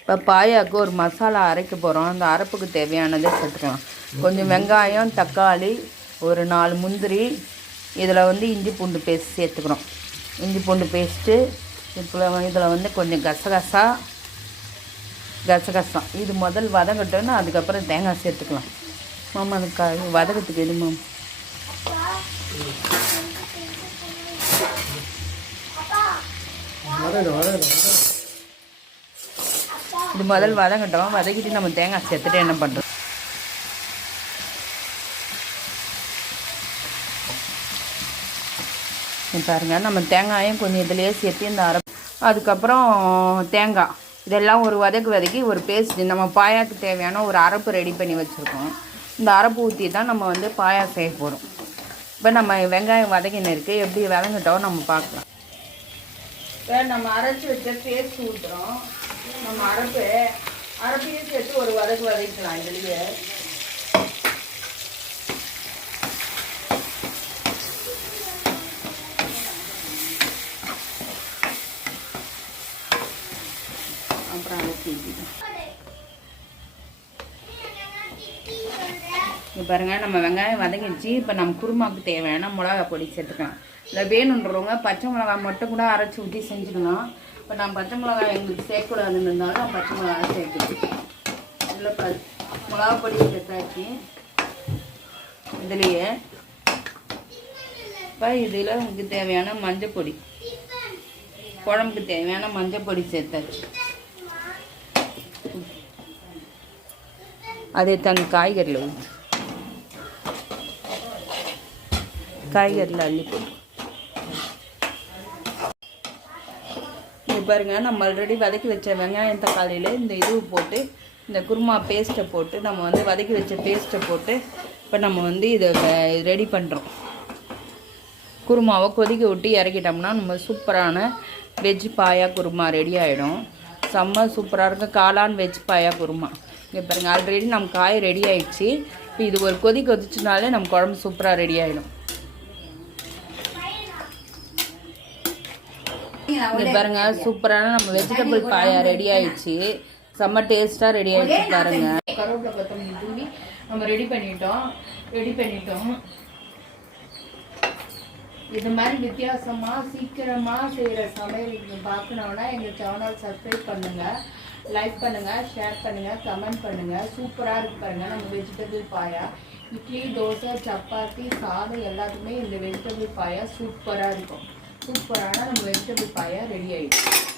இப்போ பாயாவுக்கு ஒரு மசாலா அரைக்க போகிறோம். அந்த அரைப்புக்கு தேவையானதை சேர்த்துக்கலாம். கொஞ்சம் வெங்காயம், தக்காளி, ஒரு 4 முந்திரி, இதில் வந்து இஞ்சி பூண்டு பேஸ்ட் சேர்த்துக்கிறோம். இஞ்சி பூண்டு பேஸ்ட்டு இதில் வந்து கொஞ்சம் கசகசா இது முதல் வதங்கட்டோன்னு அதுக்கப்புறம் தேங்காய் சேர்த்துக்கலாம். மாமா அந்த வதக்கத்துக்கு எது மாமா? இது முதல் வதங்கட்டும். வதக்கிட்டு நம்ம தேங்காய் சேர்த்துட்டு என்ன பண்ணுறோம் பாருங்கள். நம்ம தேங்காயும் கொஞ்சம் இதிலேயே சேர்த்து இந்த அதுக்கப்புறம் தேங்காய் இதெல்லாம் ஒரு வதக்கி ஒரு பேஸ்ட் நம்ம பாயாவுக்கு தேவையான ஒரு அரைப்பு ரெடி பண்ணி வச்சுருக்கோம். இந்த அரைப்பு ஊற்றி தான் நம்ம வந்து பாயா செய்ய போகிறோம். இப்போ நம்ம வெங்காயம் வதக்கின்னு இருக்குது, எப்படி வதங்கிட்டோம் நம்ம பார்க்கலாம். இப்போ நம்ம அரைச்சி வச்ச பேஸ்ட் ஊற்றுறோம். நம்ம அரைப்பையும் சேர்த்து ஒரு வதக்கலாம். இதுலேயே அப்புறம் அரைச்சி இப்போ பாருங்கள், நம்ம வெங்காயம் வதங்கிடுச்சு. இப்போ நம்ம குருமாவுக்கு தேவையான மிளகா பொடி சேர்த்துக்கலாம். இல்லை வேணுன்றவங்க பச்சை மிளகாய் மட்டும் கூட அரைச்சி ஊற்றி செஞ்சுக்கலாம். இப்போ நம்ம பச்சை மிளகாய் எங்களுக்கு சேர்க்கக்கூடாதுன்னு இருந்தாலும் நான் பச்சை மிளகாய் சேர்க்கணும். இல்லை மிளகா பொடி சேர்த்தாச்சு இதுலேயே. இப்போ இதில் உங்களுக்கு தேவையான மஞ்சள் பொடி, குழம்புக்கு தேவையான மஞ்சள் பொடி சேர்த்தாச்சு. அதே தன் காய்கறியில் ஊற்றி காய்கறியில் அள்ளி போட்டு இது பாருங்கள். நம்ம ஆல்ரெடி வதக்கி வச்ச வெங்காயம் தக்காளியில் இந்த இது போட்டு இந்த குருமா பேஸ்ட்டை போட்டு நம்ம வந்து வதக்கி வச்ச பேஸ்ட்டை போட்டு இப்போ நம்ம வந்து இதை ரெடி பண்ணுறோம். குருமாவை கொதிக்க விட்டு இறக்கிட்டோம்னா நம்ம சூப்பரான வெஜ் பாயா குருமா ரெடி ஆகிடும். செம்ம சூப்பராக இருக்கும் காளான் வெஜ் பாயா குருமா. இங்கே பாருங்கள், ஆல்ரெடி நம்ம காய் ரெடி ஆகிடுச்சு. இப்போ இது ஒரு கொதிச்சுனாலே நம்ம குழம்பு சூப்பராக ரெடி ஆகிடும். இங்கே பாருங்கள், சூப்பரான நம்ம வெஜிடபிள் பாயா ரெடி ஆகிடுச்சு. செம்ம டேஸ்ட்டாக ரெடி ஆகிடுச்சு பாருங்கள். கருவேப்பிலை கொத்தமல்லி தூவி நம்ம ரெடி பண்ணிட்டோம். இது மாதிரி வித்தியாசமாக சீக்கிரமாக செய்கிற சமையல் நீங்கள் பார்க்கணுன்னா எங்கள் சேனல் சப்ஸ்கிரைப் பண்ணுங்கள், லைக் பண்ணுங்கள், ஷேர் பண்ணுங்கள், கமெண்ட் பண்ணுங்கள். சூப்பராக இருக்கு பாருங்கள் நம்ம வெஜிடபிள் பாயா. இட்லி, தோசை, சப்பாத்தி, சாதம் எல்லாத்துக்குமே இந்த வெஜிடபிள் பாயா சூப்பராக இருக்கும். சூப்பரான நம்ம வெஜிடபிள் பாயா ரெடி ஆகிடும்.